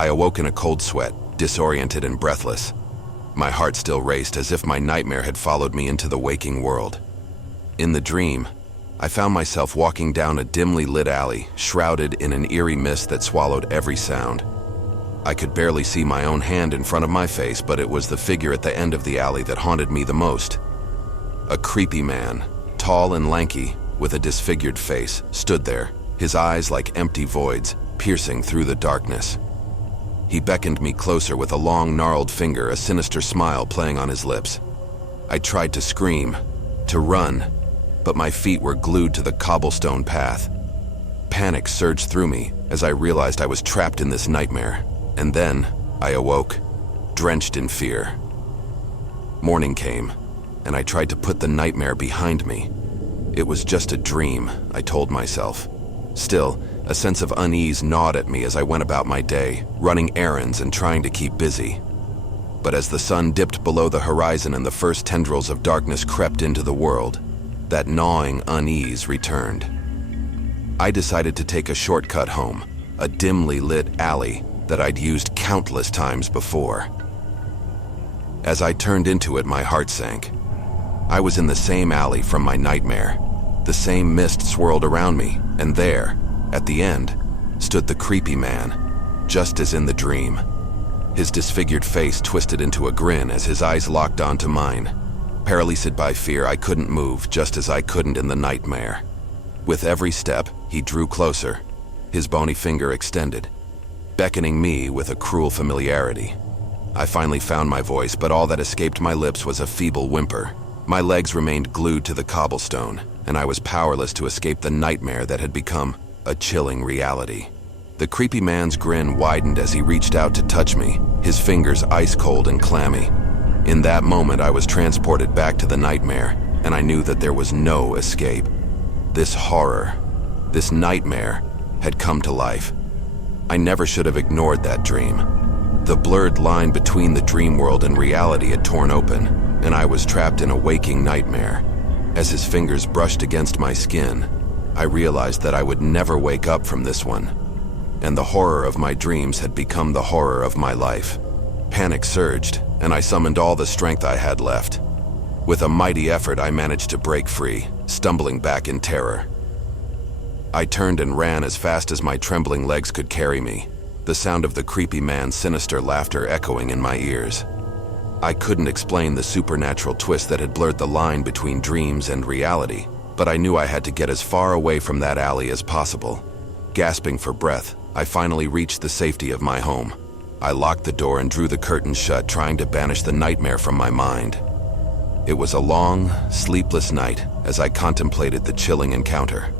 I awoke in a cold sweat, disoriented and breathless. My heart still raced as if my nightmare had followed me into the waking world. In the dream, I found myself walking down a dimly lit alley, shrouded in an eerie mist that swallowed every sound. I could barely see my own hand in front of my face, but it was the figure at the end of the alley that haunted me the most. A creepy man, tall and lanky, with a disfigured face, stood there, his eyes like empty voids, piercing through the darkness. He beckoned me closer with a long, gnarled finger, a sinister smile playing on his lips. I tried to scream, to run, but my feet were glued to the cobblestone path. Panic surged through me as I realized I was trapped in this nightmare, and then I awoke, drenched in fear. Morning came, and I tried to put the nightmare behind me. It was just a dream, I told myself. Still, a sense of unease gnawed at me as I went about my day, running errands and trying to keep busy. But as the sun dipped below the horizon and the first tendrils of darkness crept into the world, that gnawing unease returned. I decided to take a shortcut home, a dimly lit alley that I'd used countless times before. As I turned into it, my heart sank. I was in the same alley from my nightmare. The same mist swirled around me, and there, at the end, stood the creepy man, just as in the dream. His disfigured face twisted into a grin as his eyes locked onto mine. Paralyzed by fear, I couldn't move, just as I couldn't in the nightmare. With every step, he drew closer, his bony finger extended, beckoning me with a cruel familiarity. I finally found my voice, but all that escaped my lips was a feeble whimper. My legs remained glued to the cobblestone, and I was powerless to escape the nightmare that had become a chilling reality. The creepy man's grin widened as he reached out to touch me, his fingers ice cold and clammy. In that moment, I was transported back to the nightmare, and I knew that there was no escape. This horror, this nightmare, had come to life. I never should have ignored that dream. The blurred line between the dream world and reality had torn open, and I was trapped in a waking nightmare. As his fingers brushed against my skin, I realized that I would never wake up from this one, and the horror of my dreams had become the horror of my life. Panic surged, and I summoned all the strength I had left. With a mighty effort, I managed to break free, stumbling back in terror. I turned and ran as fast as my trembling legs could carry me, the sound of the creepy man's sinister laughter echoing in my ears. I couldn't explain the supernatural twist that had blurred the line between dreams and reality, but I knew I had to get as far away from that alley as possible. Gasping for breath, I finally reached the safety of my home. I locked the door and drew the curtains shut, trying to banish the nightmare from my mind. It was a long, sleepless night as I contemplated the chilling encounter.